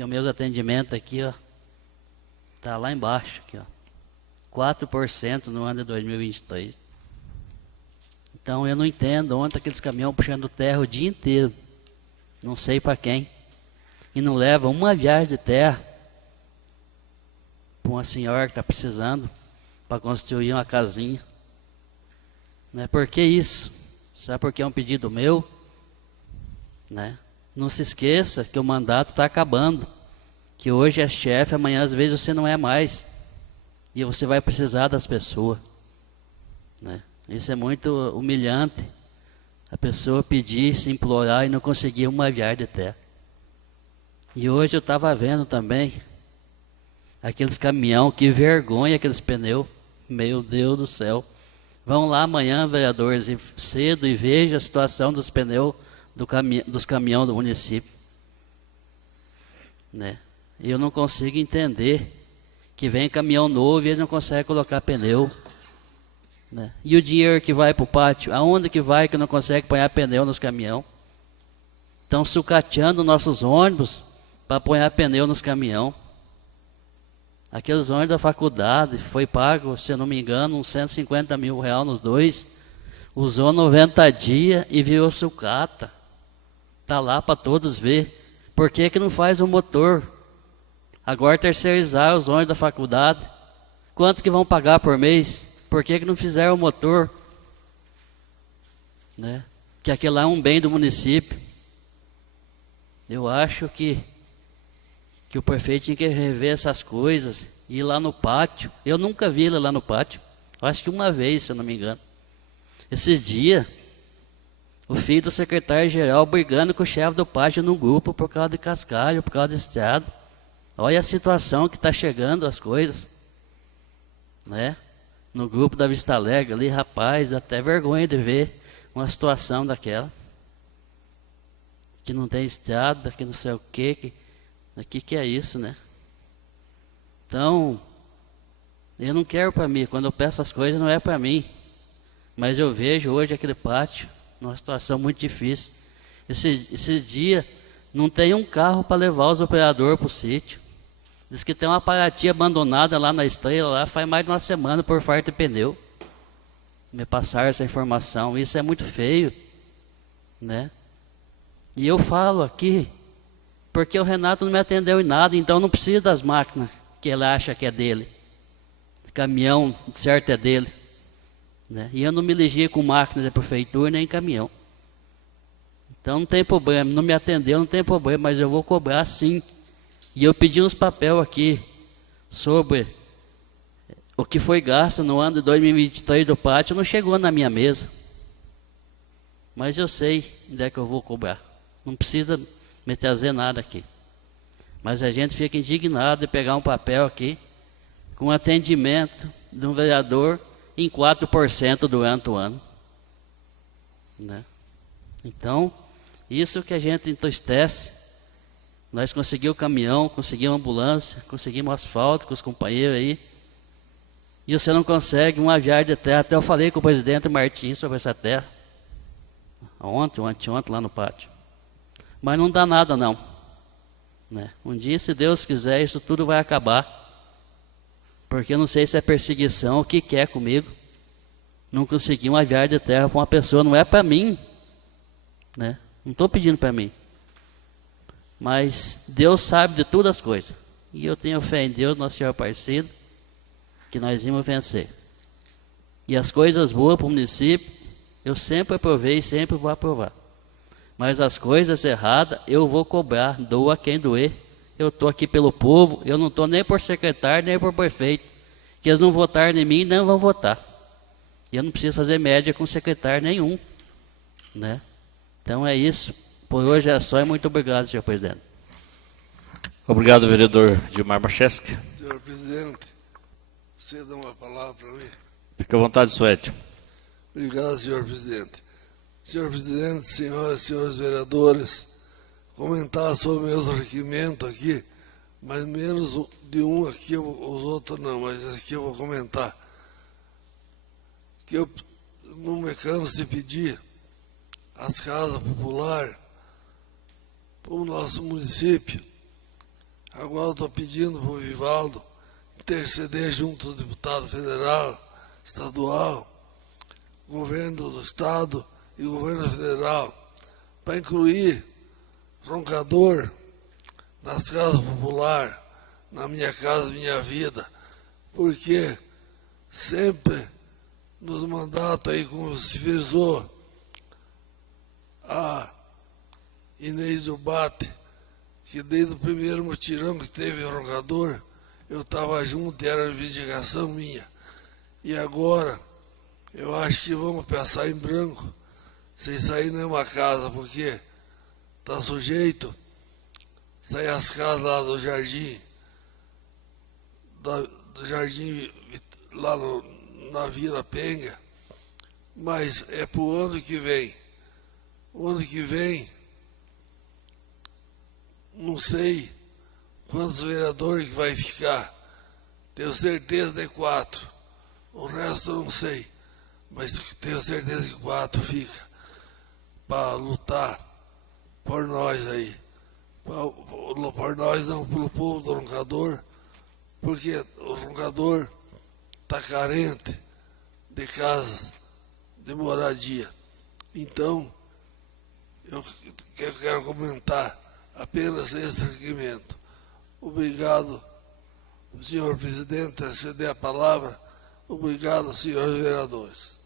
o meu atendimento aqui, ó, tá lá embaixo, aqui, ó. 4% no ano de 2023. Então eu não entendo onde aqueles caminhões puxando terra o dia inteiro. Não sei para quem. E não leva uma viagem de terra para uma senhora que está precisando para construir uma casinha. Né? Por que isso? Sabe por que é um pedido meu? Né? Não se esqueça que o mandato está acabando. Que hoje é chefe, amanhã às vezes você não é mais. E você vai precisar das pessoas. Né? Isso é muito humilhante. A pessoa pedir, se implorar e não conseguir uma viagem de terra. E hoje eu estava vendo também aqueles caminhão, que vergonha aqueles pneus. Meu Deus do céu. Vão lá amanhã, vereadores, cedo e veja a situação dos pneus dos caminhões do município. Né? Eu não consigo entender que vem caminhão novo e eles não conseguem colocar pneu. Né? E o dinheiro que vai para o pátio, aonde que vai que não consegue pôr pneu nos caminhões? Estão sucateando nossos ônibus para pôr pneu nos caminhões. Aqueles ônibus da faculdade, foi pago, se eu não me engano, uns 150 mil reais nos dois. Usou 90 dias e virou sucata. Está lá para todos ver. Por que não faz o motor? Agora terceirizar os ônibus da faculdade. Quanto que vão pagar por mês? Por que não fizeram o motor? Né? Que aquele lá é um bem do município. Eu acho que o prefeito tinha que rever essas coisas, ir lá no pátio. Eu nunca vi ele lá no pátio. Acho que uma vez, se eu não me engano. Esses dias, o filho do secretário-geral brigando com o chefe do pátio no grupo por causa de cascalho, por causa de estrada. Olha a situação que está chegando as coisas. Né? No grupo da Vista Alegre ali, rapaz, dá até vergonha de ver uma situação daquela. Que não tem estrada, que não sei o quê, que é isso, né? Então, eu não quero para mim. Quando eu peço as coisas, não é para mim. Mas eu vejo hoje aquele pátio numa situação muito difícil. Esse dia, não tem um carro para levar os operadores para o sítio. Diz que tem uma Paraty abandonada lá na Estrela, lá faz mais de uma semana por falta de pneu. Me passaram essa informação. Isso é muito feio, né? E eu falo aqui, porque o Renato não me atendeu em nada, então não precisa das máquinas que ele acha que é dele. O caminhão, certo, é dele. Né? E eu não me elegi com máquina da prefeitura nem caminhão. Então não tem problema, não me atendeu, não tem problema, mas eu vou cobrar sim. E eu pedi uns papel aqui sobre o que foi gasto no ano de 2023 do pátio, não chegou na minha mesa. Mas eu sei onde é que eu vou cobrar. Não precisa me trazer nada aqui. Mas a gente fica indignado de pegar um papel aqui com atendimento de um vereador em 4% durante o ano. Né? Então, isso que a gente entristece. Nós conseguimos caminhão, conseguimos ambulância, conseguimos asfalto com os companheiros aí. E você não consegue uma viagem de terra. Até eu falei com o presidente Martins sobre essa terra. Ontem, lá no pátio. Mas não dá nada não. Né? Um dia, se Deus quiser, isso tudo vai acabar. Porque eu não sei se é perseguição, o que quer comigo. Não consegui uma viagem de terra para uma pessoa, não é para mim. Né? Não estou pedindo para mim. Mas Deus sabe de todas as coisas. E eu tenho fé em Deus, Nosso Senhor Aparecido, que nós vamos vencer. E as coisas boas para o município, eu sempre aprovei e sempre vou aprovar. Mas as coisas erradas, eu vou cobrar, doa quem doer. Eu estou aqui pelo povo, eu não estou nem por secretário, nem por prefeito. Que eles não votaram em mim, não vão votar. E eu não preciso fazer média com secretário nenhum. Né? Então é isso. Por hoje é só e muito obrigado, senhor presidente. Obrigado, vereador Gilmar Macheski. Senhor presidente, você dá uma palavra para mim? Fique à vontade, Suécio. Obrigado, senhor presidente. Senhor presidente, senhoras e senhores vereadores, comentar sobre meus requerimentos aqui, mas menos de um aqui, os outros não, mas esse aqui eu vou comentar. Que eu não me canso de pedir as casas populares para o nosso município. Agora eu estou pedindo para o Vivaldo interceder junto ao deputado federal, estadual, governo do estado e governo federal, para incluir roncador nas casas populares, na Minha Casa Minha Vida, porque sempre nos mandatos aí, como se frisou, a Inês Ubate, que desde o primeiro mutirão que teve o roncador, eu estava junto e era reivindicação minha. E agora, eu acho que vamos pensar em branco, sem sair nenhuma casa, porque está sujeito sair as casas lá do jardim, do jardim lá na Vila Penha, mas é para o ano que vem. O ano que vem, não sei quantos vereadores que vai ficar, tenho certeza de 4, o resto eu não sei, mas tenho certeza que 4 fica para lutar por nós aí, por nós não, pelo povo do roncador, porque o roncador está carente de casas, de moradia. Então, eu quero comentar apenas esse requerimento. Obrigado, senhor presidente, a ceder a palavra. Obrigado, senhores vereadores.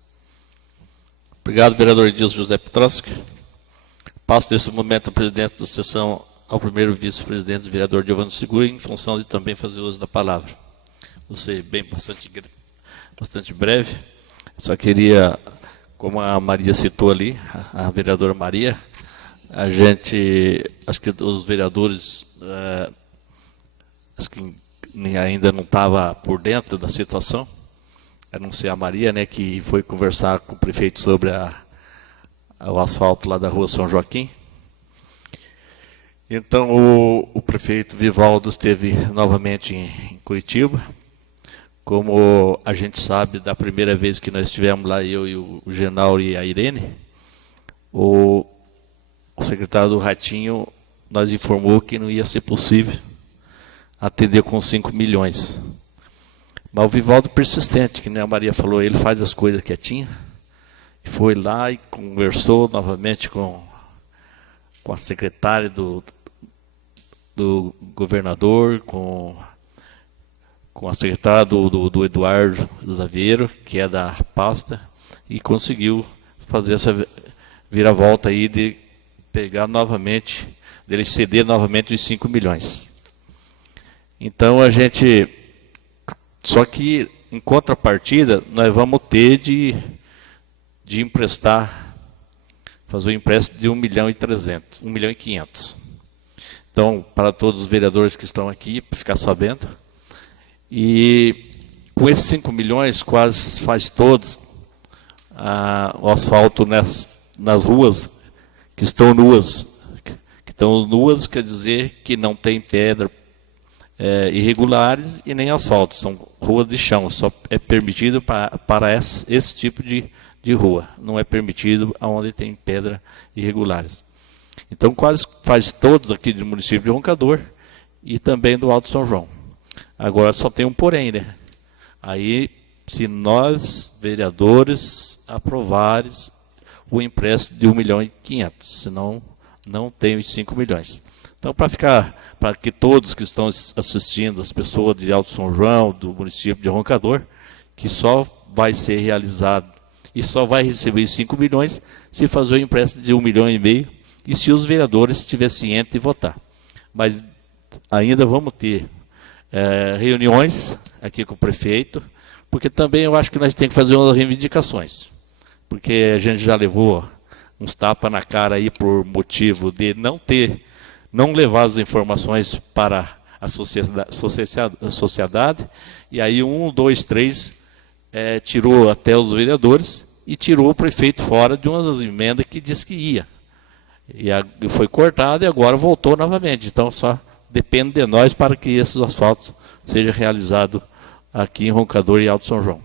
Obrigado, vereador Edilson José Petroschi. Passo nesse momento ao presidente da sessão, ao primeiro vice-presidente, vereador Giovanni Seguro, em função de também fazer uso da palavra. Você bem bastante breve. Só queria, como a Maria citou ali, a vereadora Maria, a gente, acho que os vereadores, acho que ainda não estava por dentro da situação, a não ser a Maria, né, que foi conversar com o prefeito sobre o asfalto lá da rua São Joaquim. Então, o prefeito Vivaldo esteve novamente em Curitiba. Como a gente sabe, da primeira vez que nós estivemos lá, eu e o Genauro e a Irene, o secretário do Ratinho nos informou que não ia ser possível atender com 5 milhões. Mas o Vivaldo persistente, que nem a Maria falou, ele faz as coisas quietinho, foi lá e conversou novamente com a secretária do governador, com a secretária do Eduardo Zaveiro, que é da pasta, e conseguiu fazer essa viravolta aí de pegar novamente, dele ceder novamente os 5 milhões. Então a gente, só que em contrapartida, nós vamos ter de emprestar, fazer um empréstimo de 1.300.000, 1.500.000. Então, para todos os vereadores que estão aqui, para ficar sabendo. E com esses 5 milhões, quase faz todos o asfalto nas ruas que estão nuas. Que estão nuas quer dizer que não tem pedra irregulares e nem asfalto, são ruas de chão, só é permitido para esse tipo de rua, não é permitido onde tem pedra irregulares. Então quase faz todos aqui do município de Roncador e também do Alto São João. Agora só tem um porém, né? Aí, se nós, vereadores, aprovares o empréstimo de 1.500.000, senão não tem os 5 milhões. Então, para que todos que estão assistindo, as pessoas de Alto São João, do município de Roncador, que só vai ser realizado e só vai receber 5 milhões se fazer o empréstimo de 1,5 milhão e se os vereadores estiverem cientes de votar. Mas ainda vamos ter reuniões aqui com o prefeito, porque também eu acho que nós temos que fazer umas reivindicações, porque a gente já levou uns tapas na cara aí por motivo de não levar as informações para a sociedade, e aí 1, 2, 3 tirou até os vereadores e tirou o prefeito fora de uma das emendas que disse que ia. E foi cortado e agora voltou novamente. Então só depende de nós para que esses asfaltos sejam realizados aqui em Roncador e Alto São João.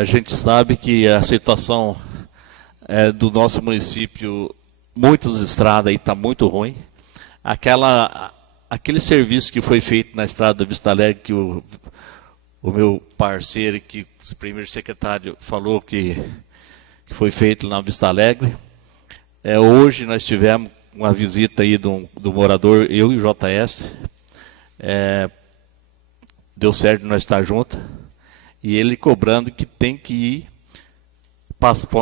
A gente sabe que a situação do nosso município, muitas estradas aí está muito ruim. Aquele serviço que foi feito na estrada da Vista Alegre, que o meu parceiro, que o primeiro secretário falou que foi feito na Vista Alegre. Hoje nós tivemos uma visita aí do morador, eu e o JS. Deu certo nós estar juntos. E ele cobrando que tem que ir,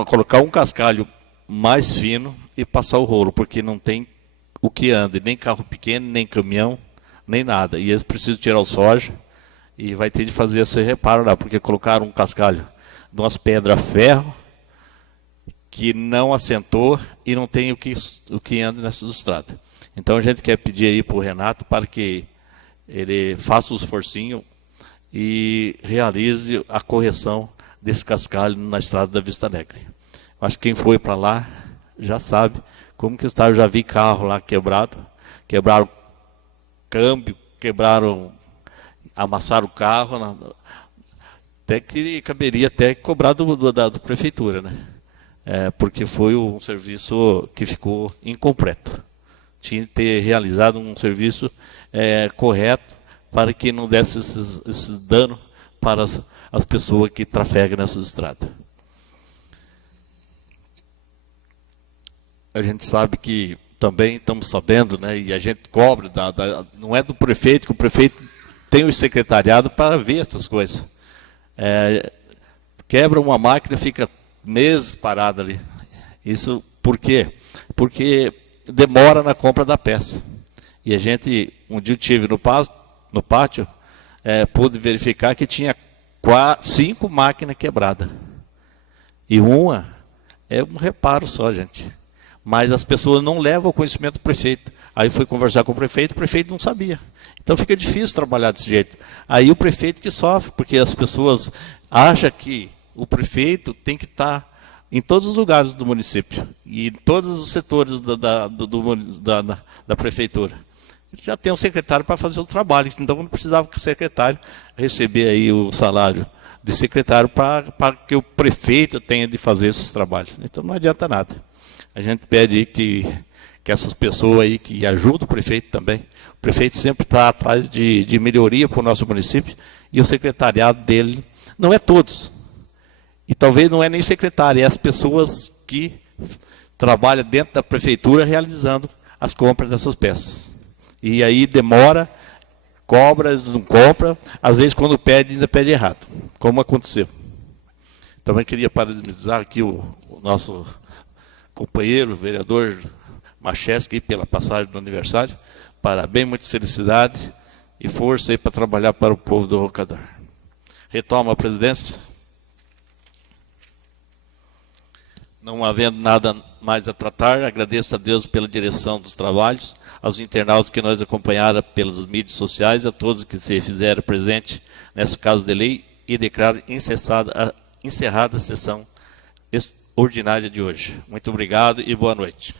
colocar um cascalho mais fino e passar o rolo, porque não tem o que anda, nem carro pequeno, nem caminhão, nem nada. E eles precisam tirar o soja e vai ter de fazer esse reparo lá, porque colocaram um cascalho de umas pedras ferro que não assentou e não tem o que anda nessas estradas. Então a gente quer pedir aí para o Renato para que ele faça o esforcinho e realize a correção desse cascalho na estrada da Vista Alegre. Acho que quem foi para lá já sabe como que está. Eu já vi carro lá quebraram câmbio, amassaram o carro, até que caberia até cobrar da prefeitura, né? Porque foi um serviço que ficou incompleto. Tinha que ter realizado um serviço correto para que não desse esses danos para as pessoas que trafegam nessas estradas. A gente sabe que também estamos sabendo, né, e a gente cobra, não é do prefeito, que o prefeito tem o secretariado para ver essas coisas. Quebra uma máquina, fica meses parada ali. Isso por quê? Porque demora na compra da peça. E a gente, um dia eu estive no pátio, pude verificar que tinha 5 máquinas quebradas. E uma é um reparo só, gente. Mas as pessoas não levam o conhecimento do prefeito. Aí fui conversar com o prefeito não sabia. Então fica difícil trabalhar desse jeito. Aí o prefeito que sofre, porque as pessoas acham que o prefeito tem que estar em todos os lugares do município e em todos os setores da prefeitura. Já tem um secretário para fazer o trabalho, então não precisava que o secretário receber aí o salário de secretário para que o prefeito tenha de fazer esses trabalhos. Então não adianta nada. A gente pede aí que essas pessoas aí que ajudam o prefeito também. O prefeito sempre está atrás de melhoria para o nosso município e o secretariado dele, não é todos. E talvez não é nem secretário, é as pessoas que trabalham dentro da prefeitura realizando as compras dessas peças. E aí demora, cobra, eles não compram, às vezes quando pede, ainda pede errado, como aconteceu. Também queria parabenizar aqui o nosso companheiro, o vereador Macheski, pela passagem do aniversário. Parabéns, muita felicidade e força aí para trabalhar para o povo do Rocador. Retoma a presidência. Não havendo nada mais a tratar, agradeço a Deus pela direção dos trabalhos, aos internautas que nos acompanharam pelas mídias sociais, a todos que se fizeram presente nessa casa de lei e declaro encerrada a sessão ordinária de hoje. Muito obrigado e boa noite.